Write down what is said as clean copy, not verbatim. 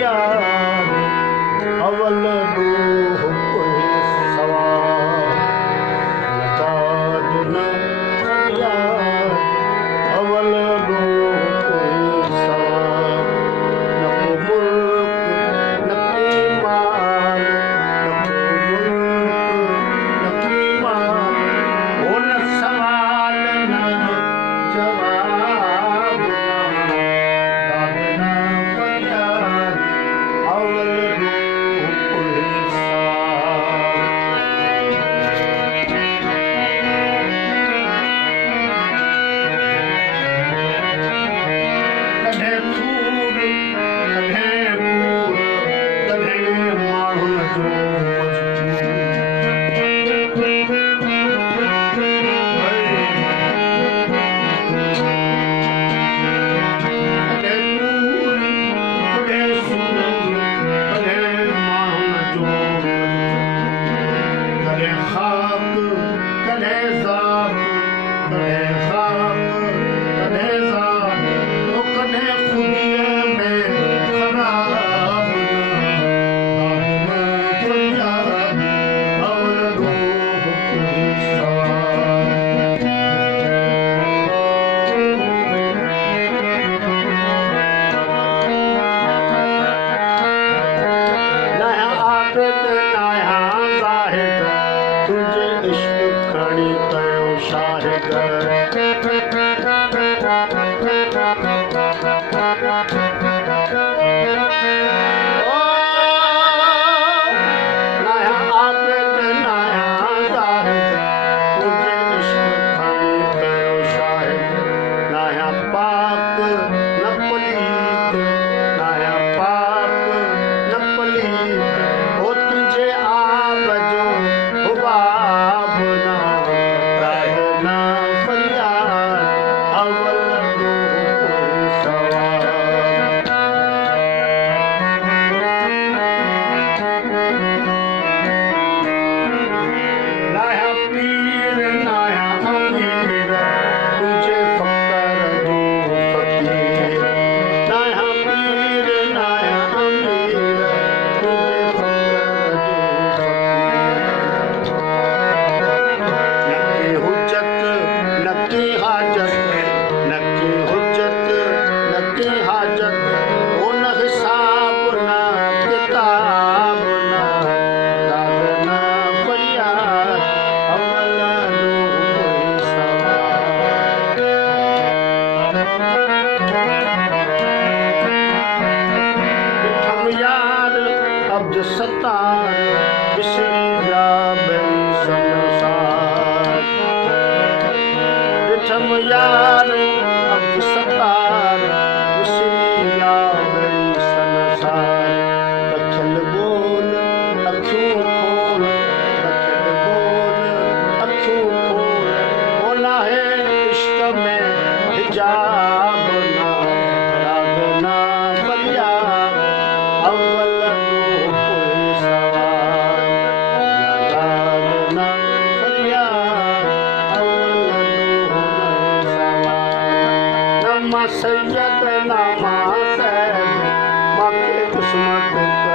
फरियाद अवल डोह कोई सवार ताज न फरियाद अवल डोह कोई सवार न को मुल्क न कीमान न को मुल्क न कीमान वो न सवाल न जवाब दाद न फरियाद अवल डोह कोई सवार कॾहिं सूर कॾहिं पूर कॾहिं माण्हुनि जो तुझे इश्क खणी कयो शाहिद नया आबिद नया ज़ाहिद तुझे इश्क खणी कयो शाहिद नया पाक न पलीत नया पाक न पलीत हो तुझे आब जो हुबाब न दाद न फरियाद अवल डोह कोई सवार नया पीर नया अमीर तुझे फ़क़्र जो फ़क़ीर नया पीर नया अमीर तुझे फ़क़्र जो फ़क़ीर न की हुज्जत न की हाजत न की हुज्जत न की हाजत वो न हिसाब न किताब न दाद न फरियाद अवल डोह कोई सवार ॾिठम यार अब्द सत्तार विसरी विया ॿई संसार ॾिठम यार अब्द सत्तार विसरी विया ॿई संसार रखियल ॿोल अखियूं खोल रखियल ॿोल अखियूं खोल वो नाहे इश्क में हिजाब न दाद न फरियाद अवल डोह कोई सवार दाद न फरियाद अवल डोह कोई सवार न मां सैयद न मां सैद मांखे क़िस्मत